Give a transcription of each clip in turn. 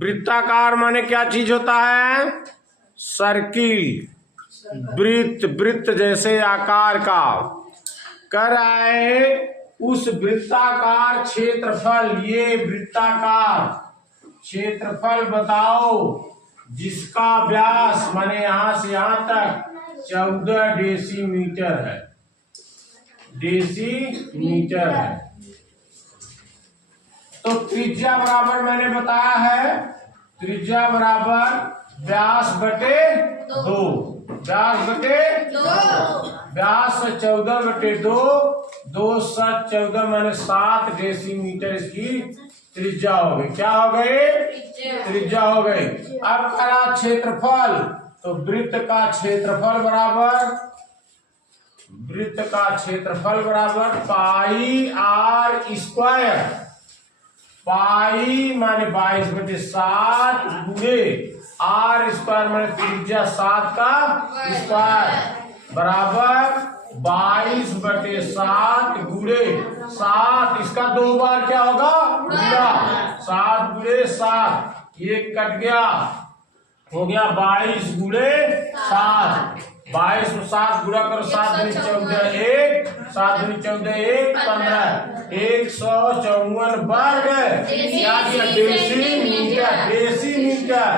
वृत्ताकार माने क्या चीज होता है? सर्किल, वृत्त, वृत्त जैसे आकार का। कह रहा है उस वृत्ताकार क्षेत्रफल, ये वृत्ताकार क्षेत्रफल बताओ जिसका व्यास माने यहां से यहां तक 14 डेसीमीटर है। डेसीमीटर है। तो त्रिज्या बराबर मैंने बताया है, त्रिज्या बराबर व्यास बटे 2, व्यास बटे 2, व्यास 14/2, 2 7 14 माने 7 डेसीमीटर इसकी त्रिज्या हो गई। क्या हो गई? त्रिज्या हो गई। अब करा क्षेत्रफल, तो वृत्त का क्षेत्रफल बराबर, वृत्त का क्षेत्रफल बराबर पाई आर स्क्वायर। पाई माने 22/7 गुणे आर स्क्वायर माने त्रिज्या 7 का स्क्वायर बराबर 22/7 गुणे 7। इसका 2 बार क्या होगा? गुणा। 7 गुणे 7, ये कट गया, हो गया 22 गुणे 7। 22 में 7 गुणा करो, 7 दूनी 14 1, 7 दूनी 14 1 15, 154 वर्ग। क्या दिया? Decimetre, decimetre,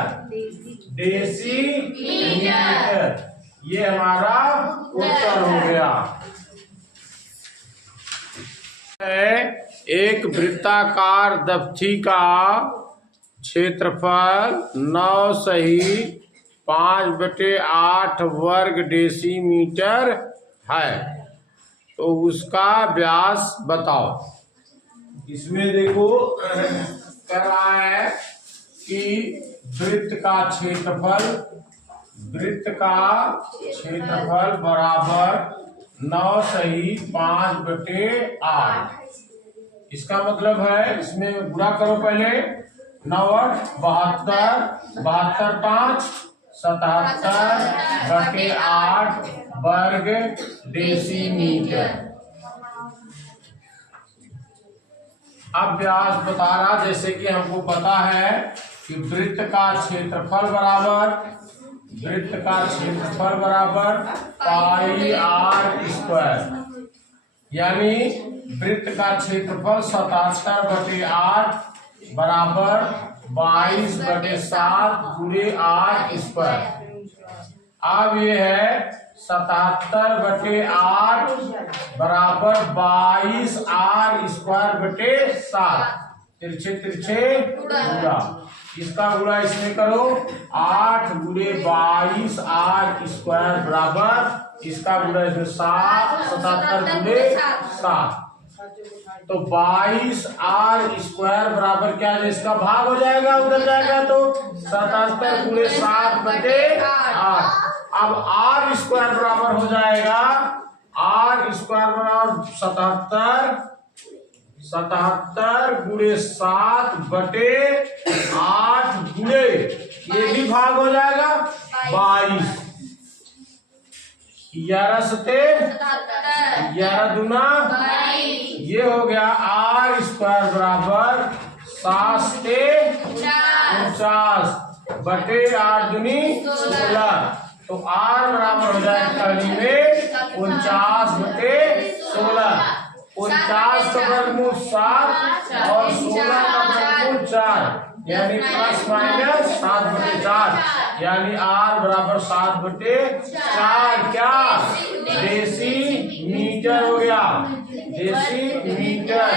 decimetre. ये हमारा उत्तर हो गया। एक वृत्ताकार दफ्ती का क्षेत्रफल 9 सही 5/8 वर्ग डेसीमीटर है, तो उसका व्यास बताओ। इसमें देखो कह रहा है कि वृत्त का क्षेत्रफल, वृत्त का क्षेत्रफल बराबर 9 सही 5/8। इसका मतलब है, इसमें गुणा करो पहले, 9 8 72, 72 5 77/8 वर्ग डेसीमीटर। अब व्यास बता रहा, जैसे कि हमको पता है कि वृत्त का क्षेत्रफल बराबर, वृत्त का क्षेत्रफल बराबर पाई आर स्क्वायर, यानी वृत्त का क्षेत्रफल 77/8 बराबर 22/7 गुणे आर स्क्वायर। अब ये है 77/8 बराबर 22 आर स्क्वायर बटे 7, तिरछे तिरछे गुणा। इसका गुणा इसमें करो, 8 गुणे 22 आर स्क्वायर बराबर, इसका गुणा इसमें 77 गुणे 7, तो 22 आर स्क्वायर बराबर क्या है? इसका भाग हो जाएगा, उधर जाएगा तो 77 गुणे 7/8। अब आर स्क्वायर बराबर हो जाएगा, आर स्क्वायर बराबर 77 गुणे 7/8 गुणे, ये भी भाग हो जाएगा 22, 11 सते 11 दूना, ये हो गया आर स्क्वायर बराबर 7 से 49 बटे 8 दूनी 16, तो आर बराबर हो जाएगा पहली में 49/16। 49 का वर्गमूल 7 और 16 का वर्गमूल 4, यानी प्लस माइनस 7/4, यानी आर बराबर 7/4 क्या? डेसीमीटर हो गया, डेसीमीटर।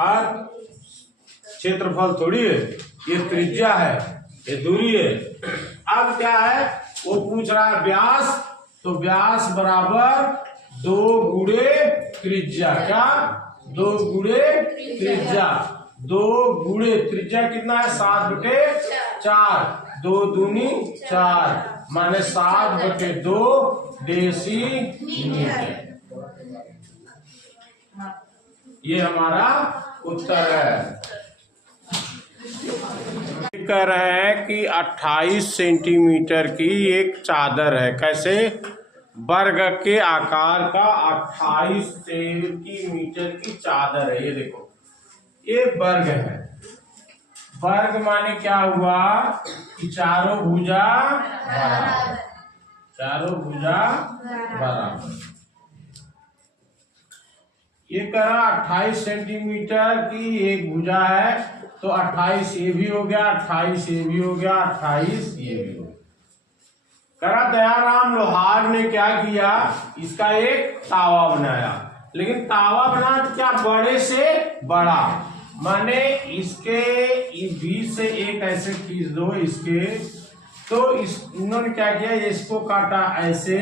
अब क्षेत्रफल थोड़ी है, ये त्रिज्या है, ये दूरी है। अब क्या है, वो पूछ रहा है व्यास, तो व्यास बराबर 2 गुणे त्रिज्या। क्या? 2 गुणे त्रिज्या, 2 गुणे त्रिज्या कितना है? 7/4, 2 दूनी 4 माने 7/2 डेसीमीटर। ये हमारा उत्तर है। कह रहे हैं कि 28 सेंटीमीटर की एक चादर है। कैसे? वर्ग के आकार का 28 सेंटीमीटर की चादर है। ये देखो, ये वर्ग है, वर्ग माने क्या हुआ कि चारों भुजा बराबर, चारों भुजा बराबर। ये करा 28 सेंटीमीटर की एक भुजा है, तो 28 ये भी हो गया, 28 ये भी हो गया, 28 ये भी हो गया। करा दयाराम लोहार ने क्या किया, इसका एक तावा बनाया, लेकिन तावा बना क्या बड़े से बड़ा, माने इसके बीच से एक ऐसे खींच दो इसके, तो इन्होंने क्या किया, इसको काटा ऐसे,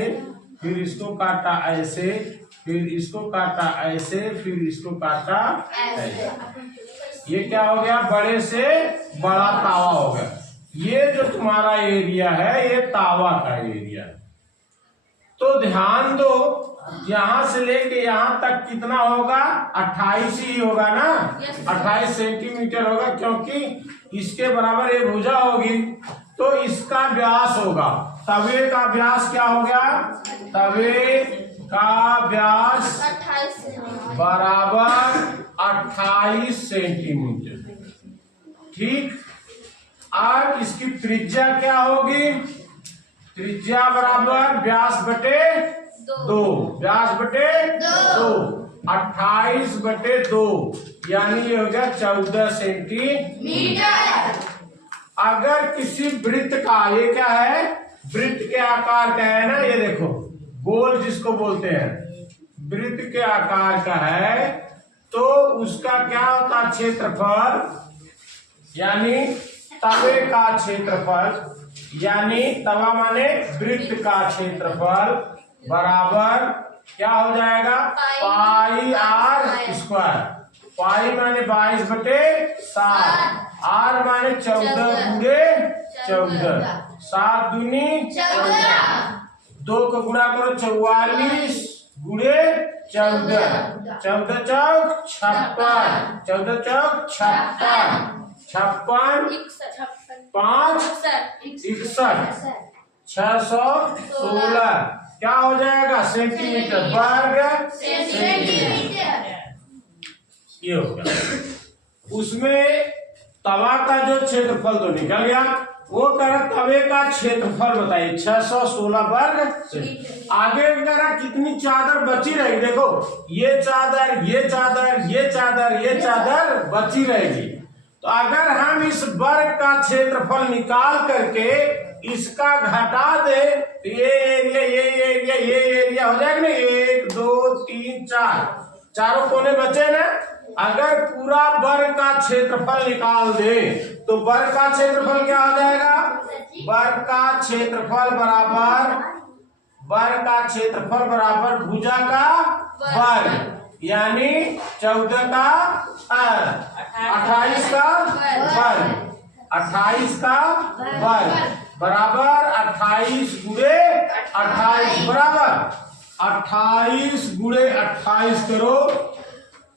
फिर इसको काटा ऐसे, फिर इसको काटा ऐसे, फिर इसको काटा ऐसे। ये क्या हो गया, बड़े से बड़ा तावा हो गया। ये जो तुम्हारा एरिया है ये तावा का एरिया है। तो ध्यान दो, यहां से लेके यहां तक कितना होगा, 28 ही होगा ना, 28 सेंटीमीटर होगा, क्योंकि इसके बराबर ये भुजा होगी, तो इसका व्यास होगा, तवे का व्यास क्या हो गया, तवे का व्यास बराबर 28 सेंटीमीटर। ठीक, और इसकी त्रिज्या क्या होगी, त्रिज्या बराबर व्यास बटे 2, व्यास बटे 2, 28 बटे 2, यानी ये हो गया 14 सेंटीमीटर। अगर किसी वृत्त का, ये क्या है, वृत्त के आकार का है ना, ये देखो गोल जिसको बोलते हैं, वृत्त के आकार का है, तो उसका क्या होता है, क्षेत्रफल, यानी तवे का क्षेत्रफल, यानी तवा माने वृत्त का क्षेत्रफल बराबर क्या हो जाएगा, पाई आर स्क्वायर। पाई माने 22 बटे 7, आर माने 14 गुणे 14, 7 दूनी 14, 2 को गुणा करो 44 गुणे 14, 14 चौक 56, 14 चौक 56, 56 5 61, 616 क्या हो जाएगा, सेंटीमीटर वर्ग सेंटीमीटर। ये हो गया। उसमें तवा का जो क्षेत्रफल तो निकल गया, वो करा तवे का क्षेत्रफल बताइए, 616 वर्ग। आगे करा कितनी चादर बची रहेगी, देखो ये चादर, ये चादर, ये चादर, ये चादर बची रहेगी। तो अगर हम इस वर्ग का क्षेत्रफल निकाल करके इसका घटा दे, तो ये एरिया, ये एरिया, ये एरिया हो जाएगा ना, 1 2 3 4, चारों कोने बचे ना। अगर पूरा वर्ग का क्षेत्रफल निकाल दे, तो वर्ग का क्षेत्रफल क्या हो जाएगा, वर्ग का क्षेत्रफल बराबर, वर्ग का क्षेत्रफल बराबर भुजा का वर्ग, यानी 14 का 28 का वर्ग, 28 का वर्ग बराबर 28 गुणे 28 बराबर 28 गुणे 28 करो,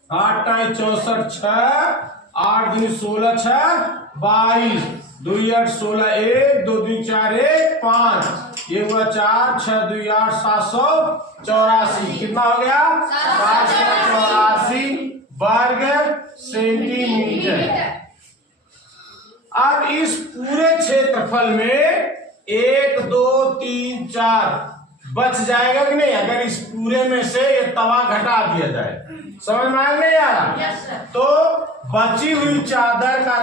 8 64 6, 8 दूनी 16 6 22, 2 8 16 1, 2 2 4 1 5, ये हुआ 4, 6 2 8 784, कितना हो गया, 784 वर्ग सेंटीमीटर। अब इस पूरे क्षेत्रफल में 1 2 3 4 बच जाएगा कि नहीं, अगर इस पूरे में से ये तवा घटा दिया जाए, समझ में आ नहीं आ रहा, तो बची हुई चादर का,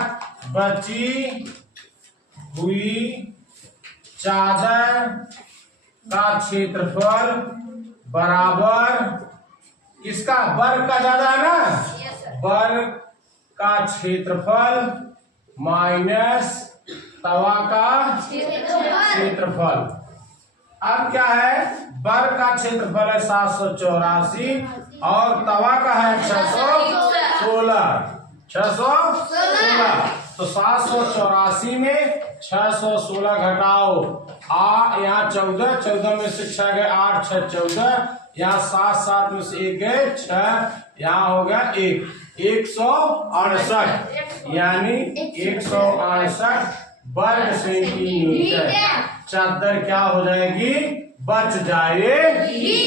बची हुई चादर का क्षेत्रफल बराबर इसका वर्ग का ज्यादा है ना, वर्ग का क्षेत्रफल माइनस तवा का क्षेत्रफल। अब क्या है, वर्ग का क्षेत्रफल है 784 और तवा का है 616, 616, तो 784 में 616 घटाओ, यहाँ 14, 14 में से 6 गए 8, 6 14, यहाँ 7, 7 में से 1 गए 6, यहाँ हो गया 168, यानी 168 वर्ग सेंटीमीटर चादर क्या हो जाएगी, बच जाएगी।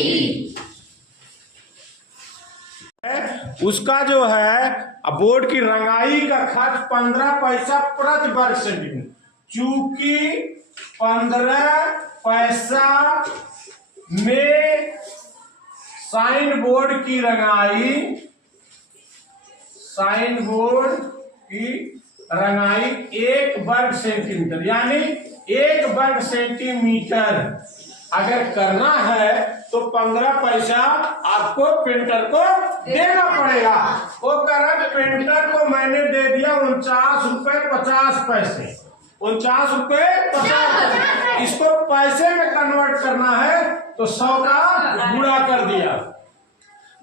उसका जो है बोर्ड की रंगाई का खर्च 15 पैसा प्रति वर्ग सेंटीमीटर। चूंकि 15 पैसा में साइन बोर्ड की रंगाई 1 वर्ग सेंटीमीटर, यानी 1 वर्ग सेंटीमीटर अगर करना है तो 15 पैसा आपको प्रिंटर को देना पड़ेगा। वो करंट प्रिंटर को मैंने दे दिया 49 रुपए 50 पैसे। 49 रुपए 50 पैसे। इसको पैसे में कन्वर्ट करना है तो 100 का गुणा कर दिया।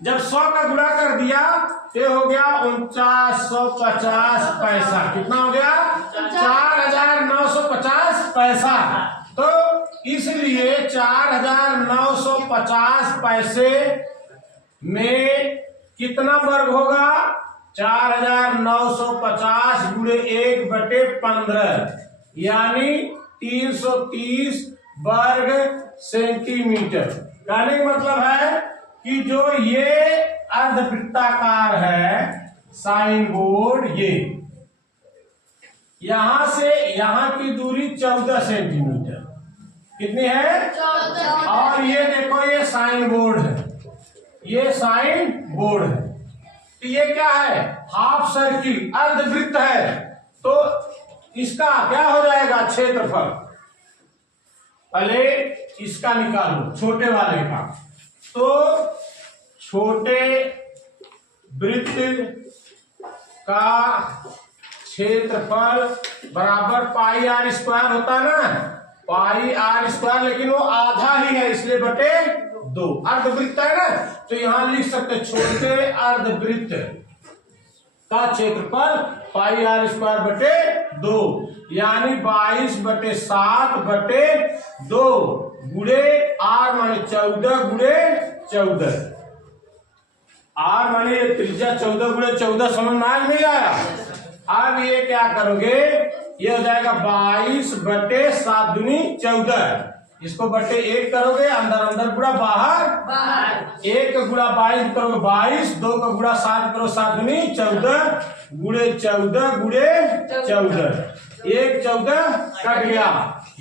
जब 100 का गुणा कर दिया ये हो गया 4950 पैसा। कितना हो गया? 4950 पैसा। तो इसलिए 4950 पैसे में कितना वर्ग होगा? 4950 गुणे 1/15 यानी 330 वर्ग सेंटीमीटर। कहने का मतलब है कि जो ये अर्धवृत्ताकार है साइन बोर्ड, ये यहां से यहां की दूरी 14 सेंटीमीटर। कितनी है? 14। और ये देखो ये साइन बोर्ड है, ये साइन बोर्ड है। तो ये क्या है? हाफ सर्किल अर्धवृत्त है। तो इसका क्या हो जाएगा क्षेत्रफल? पहले इसका निकालो, छोटे वाले का। तो छोटे वृत्त का क्षेत्रफल बराबर पाई आर स्क्वायर होता है ना, पाई आर स्क्वायर, लेकिन वो आधा ही है इसलिए बटे 2। अर्धवृत्त है ना, तो यहां लिख सकते छोटे अर्धवृत्त का क्षेत्रफल पाई आर स्क्वायर बटे 2 यानी 22/7/2 गुणे आर माने 14 गुणे 14। आर माने त्रिज्या 14 गुणे 14 समझ में नहीं आया? अब ये क्या करोगे? ये हो जाएगा 22/7 दूनी 14। इसको बटे 1 करोगे, अंदर अंदर गुणा बाहर 1 का गुणा 22 करोगे 22, 2 का गुणा 7 करो 7 दूनी 14 गुणे 14 गुणे 14। 1 14 कट गया,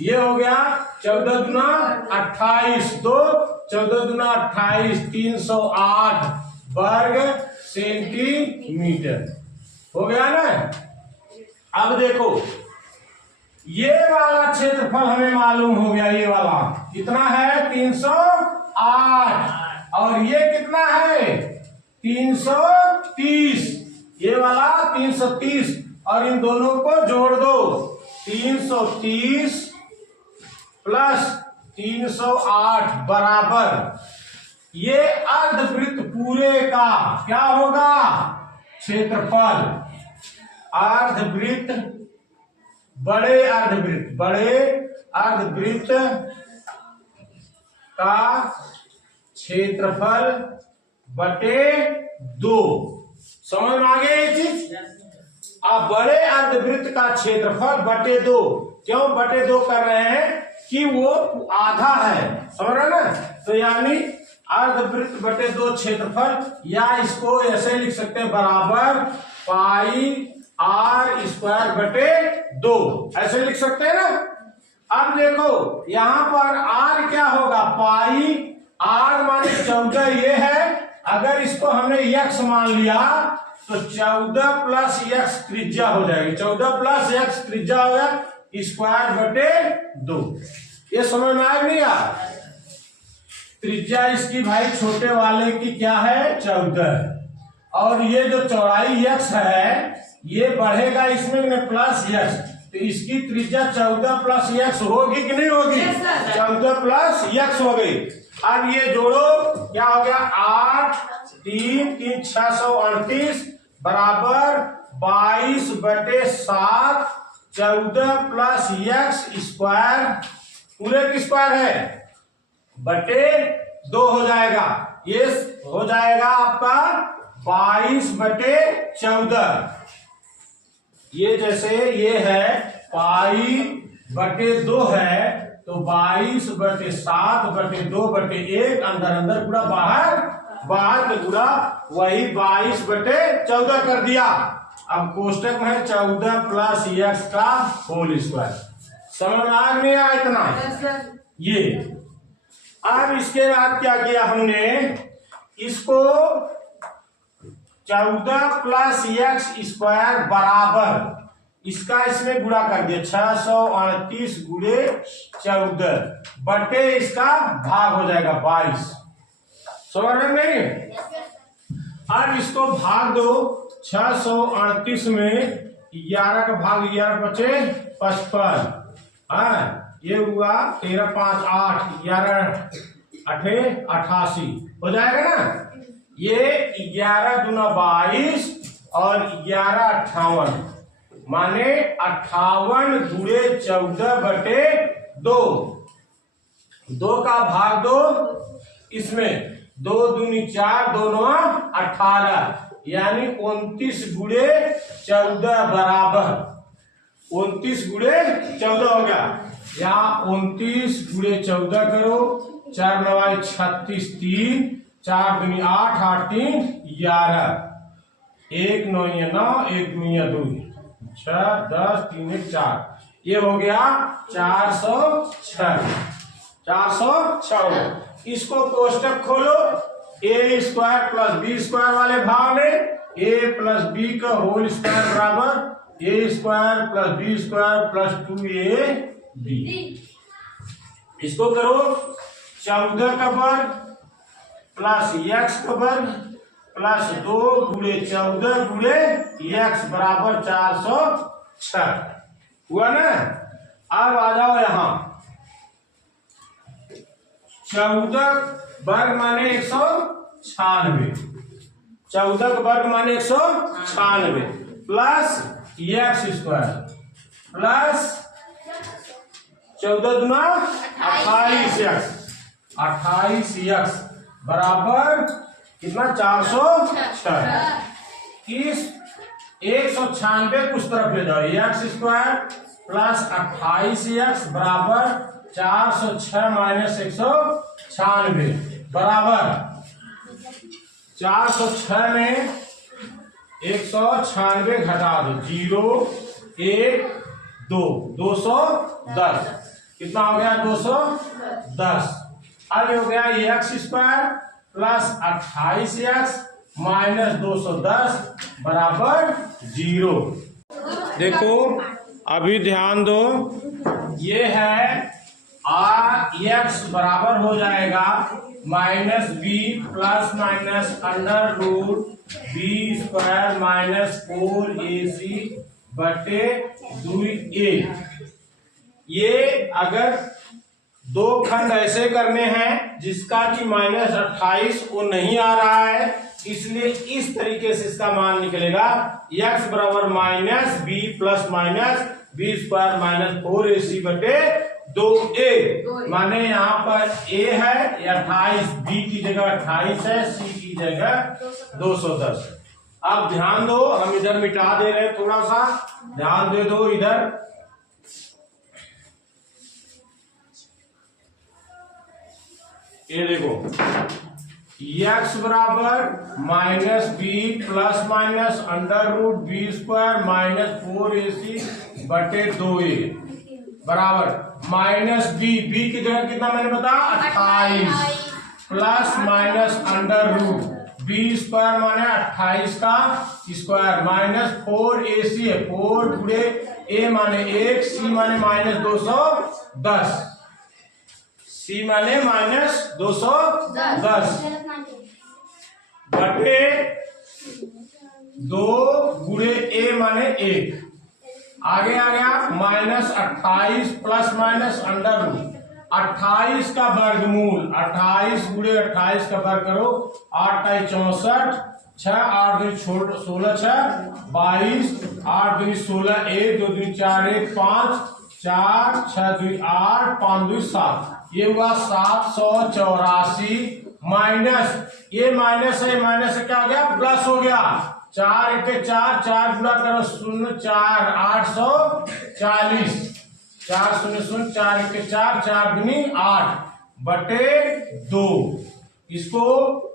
ये हो गया 14 दूना 28, 2 14 दूना 28, 308 वर्ग सेंटीमीटर हो गया ना। अब देखो ये वाला क्षेत्रफल हमें मालूम हो गया, ये वाला कितना है? 308। और ये कितना है? 330। ये वाला 330 और इन दोनों को जोड़ दो। 330 प्लस 308 बराबर ये अर्धवृत्त पूरे का क्या होगा? क्षेत्रफल। अर्धवृत्त बड़े अर्धवृत्त का क्षेत्रफल बटे 2। समझ में आ गया ये चीज? अब बड़े अर्धवृत्त का क्षेत्रफल बटे 2 क्यों बटे 2 कर रहे हैं? कि वो आधा है, समझ रहे ना? तो यानी अर्धवृत्त बटे 2 क्षेत्रफल, या इसको ऐसे लिख सकते हैं बराबर पाई आर स्क्वायर बटे 2, ऐसे लिख सकते हैं ना। अब देखो यहां पर आर क्या होगा? पाई आर माने 14 ये है। अगर इसको हमने यक्स मान लिया तो 14 प्लस यक्स त्रिज्या हो जाएगी। 14 प्लस यक्स त्रिज्या होगा स्क्वायर बटे 2। ये समझ में आया नहीं यार? त्रिज्या इसकी भाई छोटे वाले की क्या है? 14। और ये जो चौड़ाई यक्स है ये बढ़ेगा इसमें प्लस यक्स, तो इसकी त्रिज्या 14 प्लस यक्स होगी कि नहीं होगी? 14 प्लस यक्स हो गई। अब ये जोड़ो क्या हो गया? 8 3 3 638 बराबर 22/7 14 प्लस यक्स स्क्वायर पूरे की स्क्वायर है बटे 2 हो जाएगा। ये हो जाएगा आपका 22/14। ये जैसे ये है पाई बटे 2 है तो 22/7/2/1 अंदर अंदर पूरा बाहर बाहर का गुणा वही 22/14 कर दिया। अब कोष्टक में 14 प्लस एक्स का होल स्क्वायर। समझ में आ नहीं आया इतना? ये अब इसके बाद क्या किया हमने, इसको 14 प्लस एक्स स्क्वायर बराबर इसका इसमें गुणा कर दिया 638 गुणे 14 बटे इसका भाग हो जाएगा 22। समझ रहे नहीं? अब इसको भाग दो 638 में 11 का भाग 11 बचे 55। ये हुआ 13 5 8 11 8 88 हो जाएगा ना। ये 11 दूना 22 और 11 58 माने 58 गुणे 14 बटे 2। 2 का भाग दो इसमें 2 दूनी 4 2 9 18 यानी 29 गुणे 14 बराबर 29 गुणे 14 हो गया। यहाँ 29 गुणे 14 करो 4 9 36 3 4 दूनी 8 8 3 11 1 9 9 1 2 6 10 3 4 ये हो गया 406। 406 इसको कोष्टक खोलो A square plus B square वाले भाग में ए प्लस बी का होल स्क्वायर बराबर A square plus B square plus 2ab। इसको करो 14 का वर्ग प्लस एक्स का वर्ग प्लस 2 गुणे 14 गुणे एक्स बराबर 406 हुआ ना। अब आ जाओ यहां 14 वर्ग माने 196 14 का वर्ग माने 196 प्लस एक्स स्क्वायर प्लस 14 दूना 28 एक्स बराबर कितना 406। इस 196 कुछ तरफ ले जाओ एक्स स्क्वायर प्लस 28 एक्स बराबर 406 माइनस 196 बराबर 406 में 196 घटा दो 0 1 2 210 कितना हो गया 210। अब हो गया x square plus 28 x minus 210 बराबर 0। देखो अभी ध्यान दो ये है एक्स बराबर हो जाएगा minus b plus minus under root b square minus 4ac बटे 2a। ये अगर दो खंड ऐसे करने हैं जिसका कि माइनस 28 वो नहीं आ रहा है इसलिए इस तरीके से इसका मान निकलेगा x बराबर minus b plus minus b square minus 4ac बटे 2a। माने यहाँ पर a है 28 b की जगह 28 है c की जगह 210। अब ध्यान दो हम इधर मिटा दे रहे हैं थोड़ा सा ध्यान दे दो इधर। ये देखो x बराबर minus b plus minus under root b square minus 4ac बटे 2a बराबर माइनस बी की जगह कितना मैंने बताया 28 plus minus under root b square माने 28 का स्क्वायर माइनस 4ac है 4 गुणे a माने 1 c माने माइनस 210 c माने माइनस 210 बटे 2 गुणे a माने 1 आगे आ गया minus 28 plus minus under root 28 का वर्गमूल 28 गुणे 28 का वर्ग करो 8 64 6 8 2 16 6 22 8 2 16 1 2 2 4 1 5 4 6 2 8 5 2 7 ये हुआ 784 माइनस ये माइनस है माइनस से क्या हो गया प्लस हो गया 4 1 4 4 गुणा करो 0 4 840 4 0 0 4 1 4 4 दूनी 8 बटे 2 इसको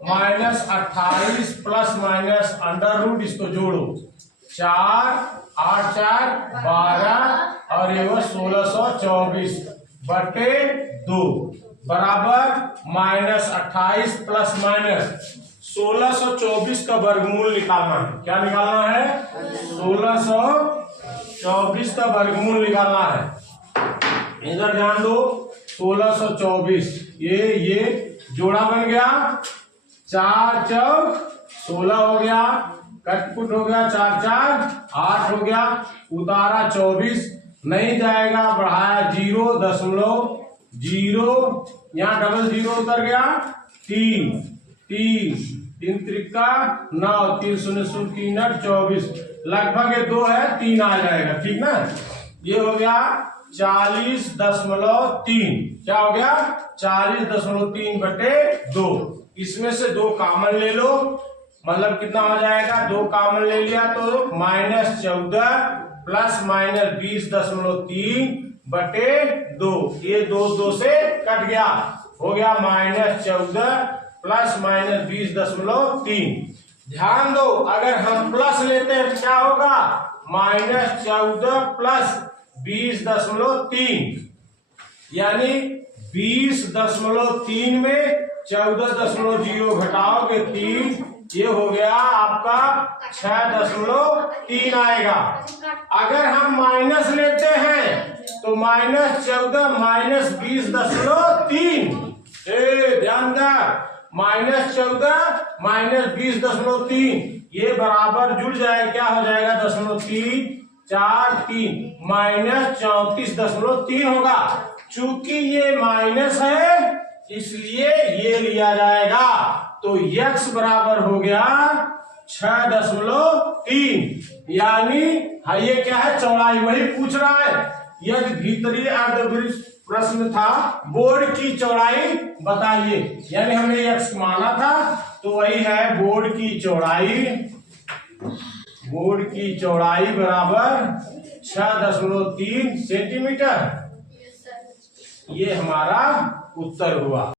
-28 प्लस माइनस अंडर रूट, इसको जोड़ो 4 8 4 12 और ये 1624 बटे 2 बराबर -28 प्लस माइनस 1624 का वर्गमूल निकालना है। क्या निकालना है? 1624 का वर्गमूल निकालना है। इधर ध्यान दो, 1624 ये जोड़ा बन गया, 4 चौक 16 हो गया, कटपुट हो गया, 4 4 8 हो गया, उतारा 24 नहीं जाएगा, बढ़ाया 0.0, यहाँ डबल 0 उतर गया, 3 त्रिका 9, 3 0 0 3 8 24, लगभग ये 2 है, 3 आ जाएगा, ठीक ना। ये हो गया 40.3, क्या हो गया 40.3 बटे 2। इसमें से 2 कॉमन ले लो, मतलब कितना हो जाएगा, 2 कॉमन ले लिया तो -14 प्लस माइनस 20.3 बटे 2, ये 2 से कट गया, हो गया -14 प्लस माइनस 20.3। ध्यान दो, अगर हम प्लस लेते हैं तो क्या होगा, -14 प्लस 20.3, यानी 20.3 में 14.0 घटाओगे 3, ये हो गया आपका 6.3 आएगा। अगर हम माइनस लेते हैं तो -14 माइनस 20.3, ध्यान दे, -14 माइनस 20.3, ये बराबर जुड़ जाए, क्या हो जाएगा 0.3 4 3 -34.3 होगा। चूंकि ये माइनस है इसलिए ये लिया जाएगा, तो x बराबर हो गया 6.3, यानी ये क्या है, चौड़ाई वही पूछ रहा है। यदि भीतरी अर्धवृत्त प्रश्न था, बोर्ड की चौड़ाई बताइए, यानी हमने x माना था तो वही है बोर्ड की चौड़ाई बराबर 6.3 सेंटीमीटर। ये हमारा उत्तर हुआ।